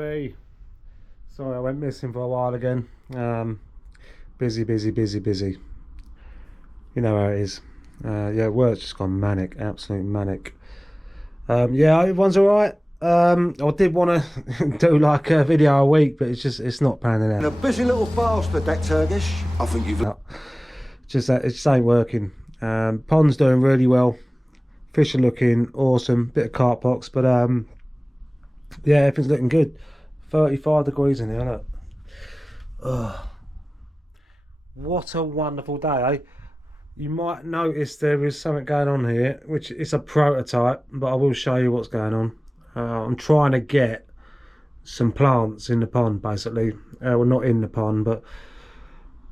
everybody. Sorry I went missing for a while again. Busy. You know how it is. Yeah, work's just gone manic, absolutely manic. Yeah, everyone's alright. I did want to do like a video a week, but it's not panning out. A busy little bastard, that Turkish. I think you've... No, just that it just ain't working. Pond's doing really well. Fish are looking awesome. Bit of carp box, but yeah, everything's looking good. 35 degrees in here, look. Ugh. What a wonderful day, eh? You might notice there is something going on here, which is a prototype, but I will show you what's going on. I'm trying to get some plants in the pond, basically. Well, not in the pond, but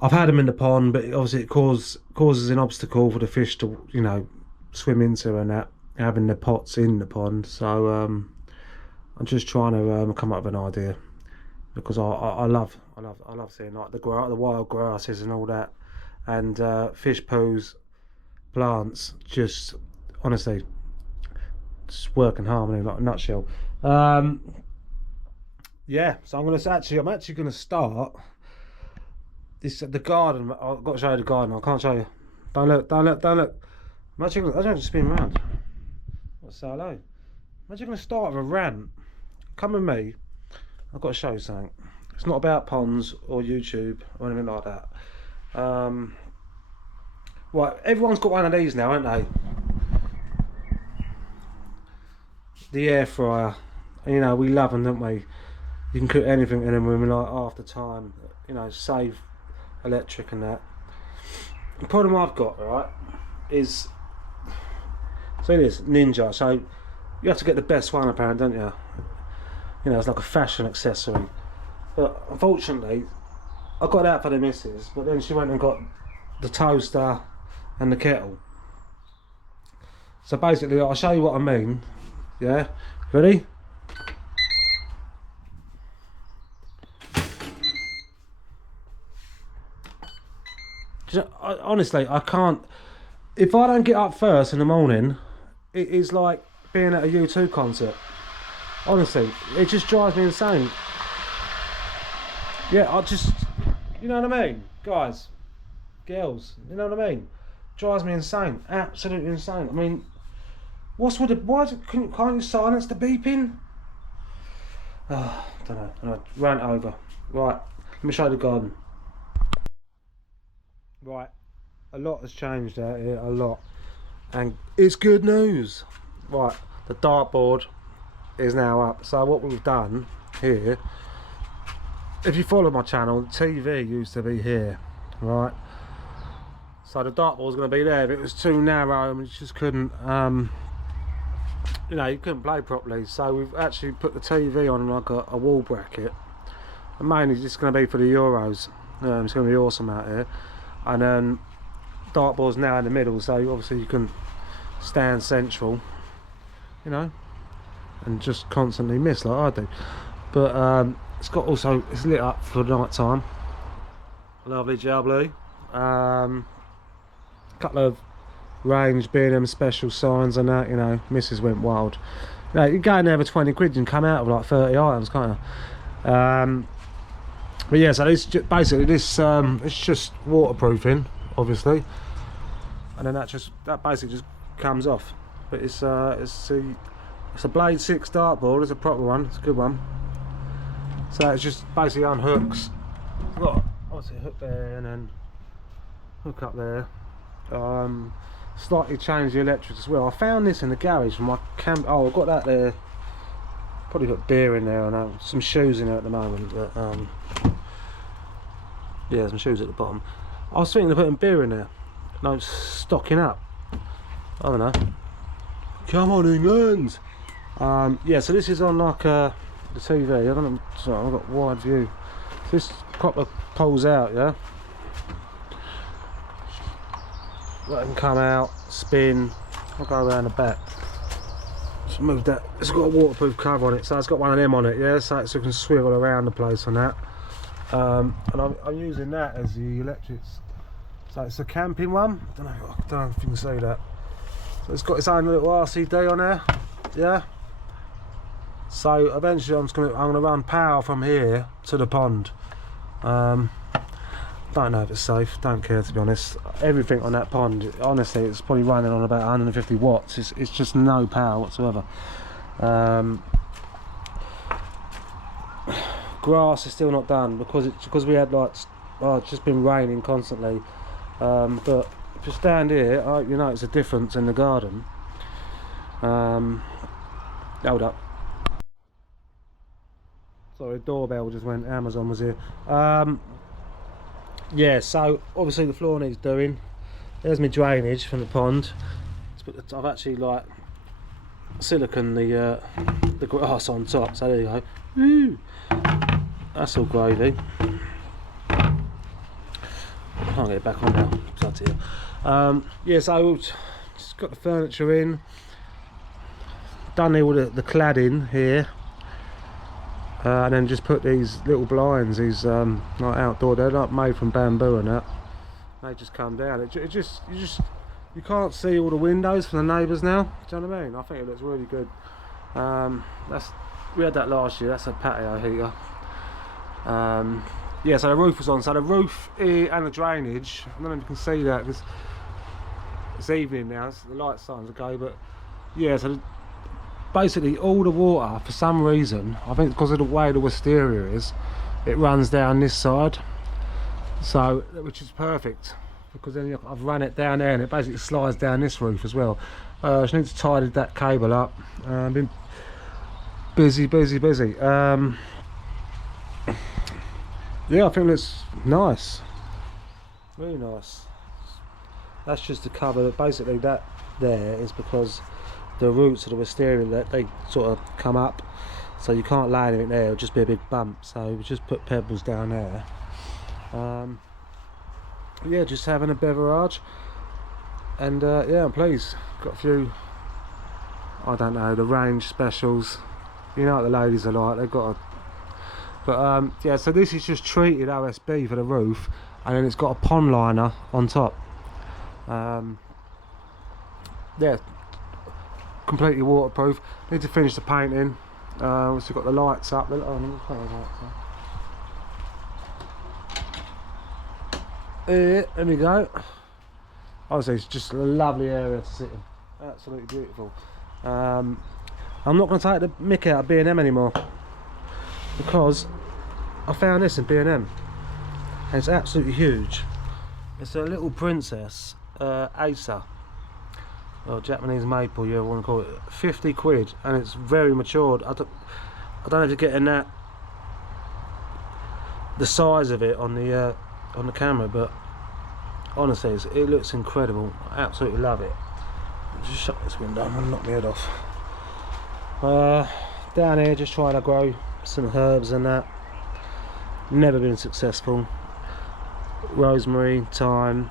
I've had them in the pond, but obviously it causes an obstacle for the fish to, you know, swim into, and that, having the pots in the pond. So I'm just trying to come up with an idea, because I love seeing like the wild grasses and all that, and fish poos, plants, just honestly just work in harmony like a nutshell. Yeah, so I'm actually gonna start this the garden. I've got to show you the garden. I can't show you. Don't look. I'm actually gonna spin around. What's that? Hello. I'm actually gonna start with a rant. Come with me. I've got to show you something. It's not about ponds or YouTube or anything like that. Right, everyone's got one of these now, haven't they? The air fryer. You know, we love them, don't we? You can cook anything in them within like half the time. You know, save electric and that. The problem I've got, right, is, see this, Ninja. So you have to get the best one apparently, don't you? You know, it's like a fashion accessory. But unfortunately, I got that for the missus, but then she went and got the toaster and the kettle. So basically, I'll show you what I mean. Yeah, ready? Honestly, I can't. If I don't get up first in the morning, it is like being at a U2 concert. Honestly, it just drives me insane. Yeah, you know what I mean, guys, girls, you know what I mean. Drives me insane, absolutely insane. I mean, can't you silence the beeping? Oh, don't know. Rant over. Right, let me show you the garden. Right, a lot has changed out here, a lot, and it's good news. Right, the dartboard is now up. So what we've done here, if you follow my channel, the TV used to be here, right? So the dartboard's going to be there. If it was too narrow and you just couldn't, you know, you couldn't play properly. So we've actually put the TV on like a wall bracket, and mainly just going to be for the Euros. It's going to be awesome out here. And then dartboard's now in the middle, so obviously you can stand central, you know, and just constantly miss like I do. But it's lit up for night time. Lovely gel blue. Couple of range B&M special signs and that, you know. Missus went wild. You know, you go in there for 20 quid and come out with like 30 items, can't you? But yeah, so this basically it's just waterproofing, obviously, and then that basically just comes off. But it's a Blade 6 dartboard. It's a proper one. It's a good one. So it just basically unhooks. It's got obviously a hook there and then hook up there. Slightly changed the electric as well. I found this in the garage from my camp. Oh, I've got that there. Probably got beer in there and some shoes in there at the moment. But yeah, some shoes at the bottom. I was thinking of putting beer in there. No, stocking up. I don't know. Come on, England. Yeah, so this is on like the TV. I don't know. Sorry, I've got wide view. This proper pulls out, yeah. Let them come out, spin. I'll go around the back. Just move that. It's got a waterproof cover on it, so it's got one of them on it, yeah. So it can swivel around the place on that. And I'm using that as the electrics. So it's a camping one. I don't know if you can see that. So it's got its own little RCD on there, yeah. So eventually I'm gonna run power from here to the pond. Don't know if it's safe, don't care to be honest. Everything on that pond, honestly, it's probably running on about 150 watts. It's just no power whatsoever. Grass is still not done because we had like, it's just been raining constantly. But if you stand here, you notice a difference in the garden. Hold up. Sorry, doorbell just went. Amazon was here. Yeah, so obviously the floor needs doing. There's my drainage from the pond. I've actually like silicone the grass on top. So there you go. Woo! That's all gravy. Can't get it back on now. It's here. Yeah, so just got the furniture in. Done all the cladding here. And then just put these little blinds, these like outdoor, they're not made from bamboo and that. They just come down. You can't see all the windows from the neighbours now. Do you know what I mean? I think it looks really good. We had that last year. That's a patio heater. Yeah, so the roof was on. So the roof and the drainage. I don't know if you can see that because it's evening now. The light's starting to go, but yeah. So basically all the water, for some reason, I think because of the way the wisteria is, it runs down this side, so which is perfect because then I've run it down there and it basically slides down this roof as well. I just need to tidy that cable up. I've been busy. Yeah, I think it's nice, really nice. That's just to cover, basically that there is because the roots of the wisteria, that they sort of come up, so you can't lay anything there, it'll just be a big bump, so we just put pebbles down there. Yeah, just having a beverage, and yeah, I'm pleased. Got a few, I don't know, the range specials, you know what the ladies are like, they've got a, but yeah, so this is just treated OSB for the roof, and then it's got a pond liner on top. Yeah, completely waterproof. Need to finish the painting. So we've got the lights up. There we go. Honestly, it's just a lovely area to sit in. Absolutely beautiful. I'm not going to take the mick out of B&M anymore because I found this in B&M and it's absolutely huge. It's a little princess Acer, or Japanese maple, you want to call it. 50 quid, and it's very matured. I don't know if you're getting that, the size of it on the camera, but honestly it looks incredible. I absolutely love it. Just shut this window, I'm gonna knock my head off. Down here just trying to grow some herbs and that. Never been successful. Rosemary, thyme,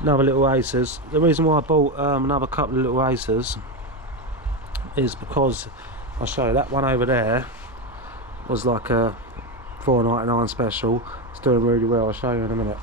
another little acers. The reason why I bought another couple of little acers is because I'll show you, that one over there was like a $4.99 special. It's doing really well, I'll show you in a minute.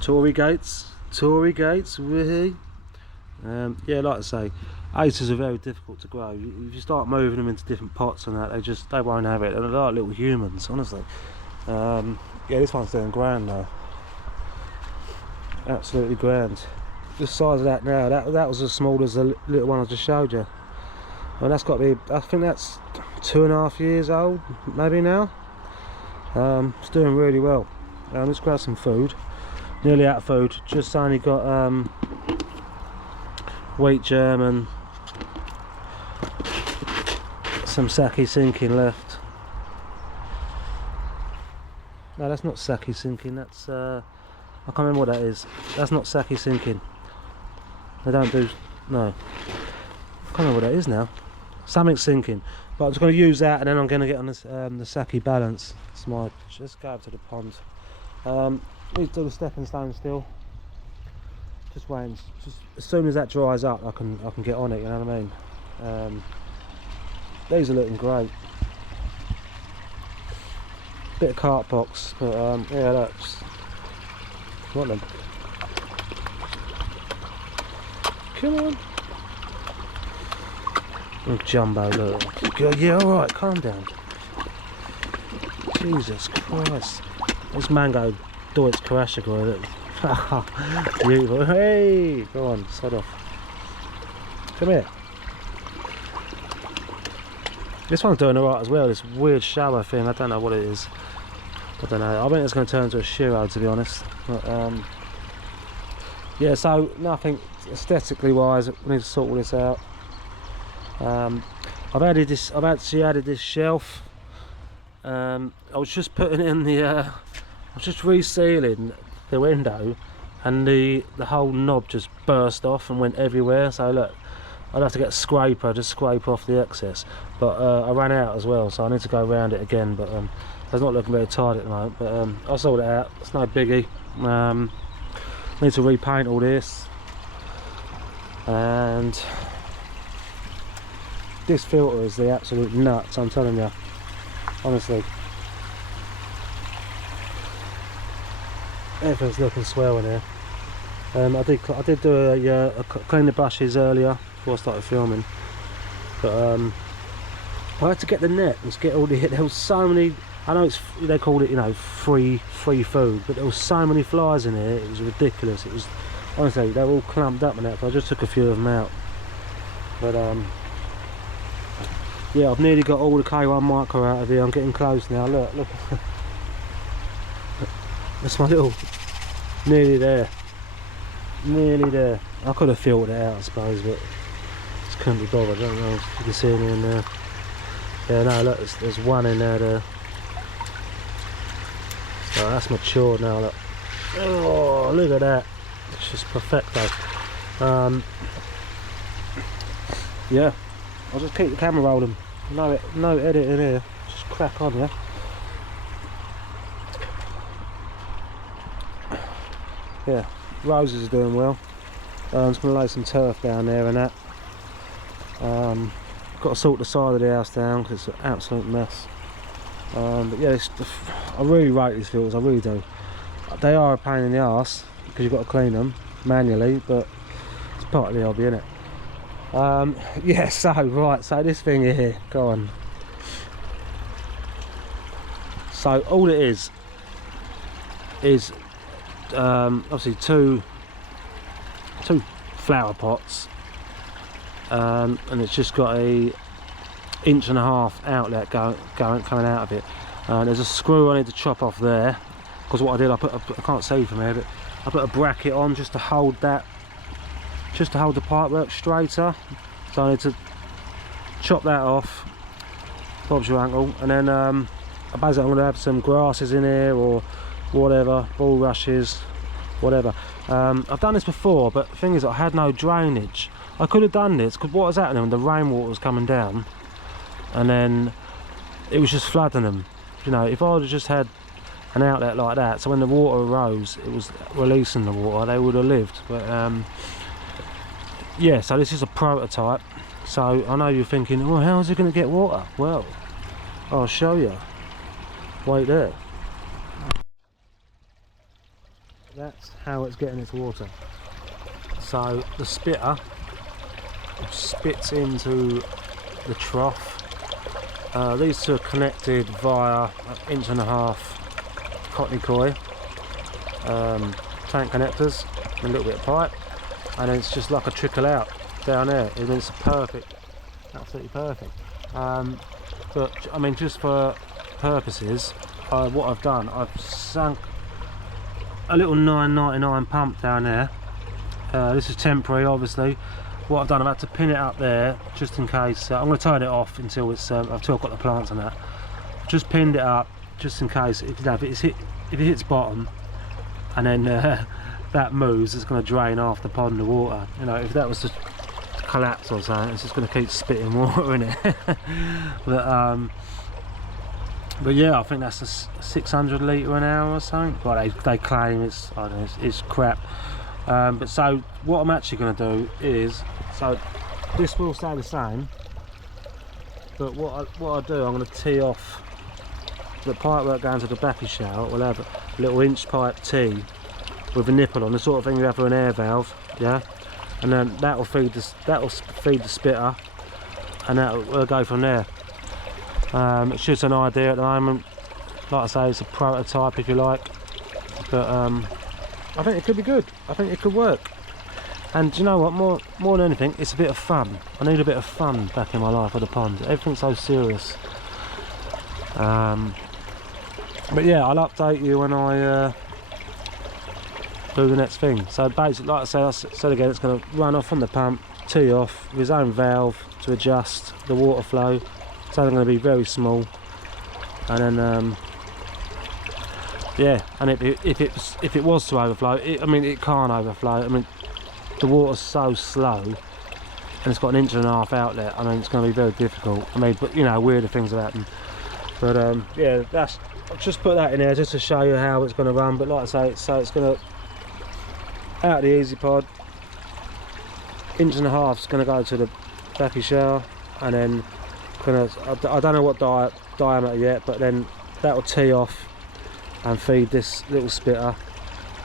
Tory gates, woohoo. Yeah, like I say, acers are very difficult to grow. If you start moving them into different pots and that, they won't have it. They're like little humans, honestly. Yeah, this one's doing grand though. Absolutely grand. The size of that now, that was as small as the little one I just showed you. And that's got to be, I think that's 2.5 years old, maybe now. It's doing really well. Let's grab some food. Nearly out of food. Just only got wheat germ and some sake sinking left. No, that's not sake sinking. That's I can't remember what that is. That's not sake sinking. They don't do, no. I can't remember what that is now. Something sinking. But I'm just going to use that, and then I'm going to get on this the sake balance. It's my. Just go up to the pond. Need to do the stepping stone still. Just waiting. Just as soon as that dries up, I can get on it. You know what I mean? These are looking great. Bit of cart box, but yeah, that's want them. Come on. Oh, Jumbo, look. Yeah, alright, calm down. Jesus Christ. This mango Deutsch Karashigoy, look. Beautiful. Hey! Go on, sod off. Come here. This one's doing alright as well, this weird shower thing, I don't know what it is. I don't know, I think it's going to turn into a shiro, to be honest. But, yeah, so nothing aesthetically wise, we need to sort all this out. I've actually added this shelf. I was just putting in the, I was just resealing the window, and the whole knob just burst off and went everywhere. So look, I'd have to get a scraper to scrape off the excess, but I ran out as well, so I need to go around it again. But it's not looking very tight at the moment. But I'll sort it out. It's no biggie. Need to repaint all this, and this filter is the absolute nuts, I'm telling you, honestly. Everything's looking swell in here. I did do a clean the brushes earlier before I started filming, but I had to get the net and get all the. There was so many. I know they called it, you know, free food, but there was so many flies in here. It was ridiculous. It was, honestly, they were all clumped up and that. But I just took a few of them out. But yeah, I've nearly got all the K1 micro out of here. I'm getting close now. Look. That's my little, nearly there. I could have filtered it out, I suppose, but just couldn't be bothered. I don't know if you can see any in there. Yeah, no, look, there's one in there. So that's matured now, look. Oh, look at that. It's just perfecto. Yeah, I'll just keep the camera rolling. No editing here. Just crack on, yeah. Yeah, roses are doing well. I'm just going to lay some turf down there and that. Got to sort the side of the house down because it's an absolute mess. But yeah, I really rate these filters, I really do. They are a pain in the arse because you've got to clean them manually, but it's part of the hobby, isn't it? Yeah, so this thing here, go on. So all it is obviously two flower pots, and it's just got a 1.5 inch outlet coming out of it. There's a screw I need to chop off there, because what I did, I can't see from here, but I put a bracket on just to hold that, just to hold the pipework straighter. So I need to chop that off, Bob's your uncle, and then basically I'm going to have some grasses in here or whatever, bulrushes, whatever. I've done this before, but the thing is I had no drainage. I could have done this because what was happening when the rainwater was coming down and then it was just flooding them. You know, if I would have just had an outlet like that, so when the water arose it was releasing the water, they would have lived. But yeah, so this is a prototype. So I know you're thinking, well, how is it going to get water? Well, I'll show you. Wait there. That's how it's getting its water. So the spitter spits into the trough. These two are connected via 1.5 inch cottony coir tank connectors, and a little bit of pipe, and then it's just like a trickle out down there. I mean, it's perfect, absolutely perfect. But I mean, just for purposes, what I've done, I've sunk a little 999 pump down there. This is temporary, obviously. What I've done, I've had to pin it up there just in case. I'm going to turn it off until it's until I've got the plants on that. Just pinned it up just in case. If it hits bottom and then that moves, it's going to drain half the pond of water. You know, if that was to collapse or something, it's just going to keep spitting water in it. But yeah, I think that's a 600 litre an hour or something. Well, they claim it's, I don't know, it's crap. But so what I'm actually going to do is, so this will stay the same, but what I do, I'm going to tee off the pipework going to the back of the shower. We'll have a little inch pipe tee with a nipple on, the sort of thing you have for an air valve, yeah. And then that'll feed the spitter, and we'll go from there. It's just an idea at the moment. Like I say, it's a prototype if you like, but I think it could be good. I think it could work. And do you know what, more than anything, it's a bit of fun. I need a bit of fun back in my life with the pond. Everything's so serious. But yeah, I'll update you when I do the next thing. So basically, like I said again, it's going to run off from the pump, tee off with its own valve to adjust the water flow. It's only going to be very small, and then yeah, and if it was to overflow, I mean it can't overflow. I mean the water's so slow, and it's got an 1.5 inch outlet. I mean it's going to be very difficult. I mean, but you know, weirder things have happened. But yeah, I'll just put that in there just to show you how it's going to run. But like I say, so it's going to out of the easy pod, 1.5 inches is going to go to the backy shower, and then I don't know what diameter yet, but then that will tee off and feed this little spitter,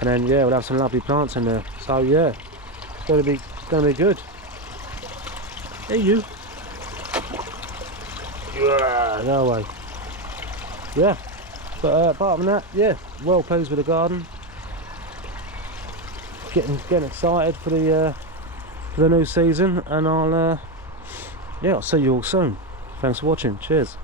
and then yeah, we'll have some lovely plants in there. So yeah, it's going to be good. Hey you. Yeah, no way. Yeah, but apart from that, yeah, well pleased with the garden. Getting excited for the new season, and I'll see you all soon. Thanks for watching. Cheers.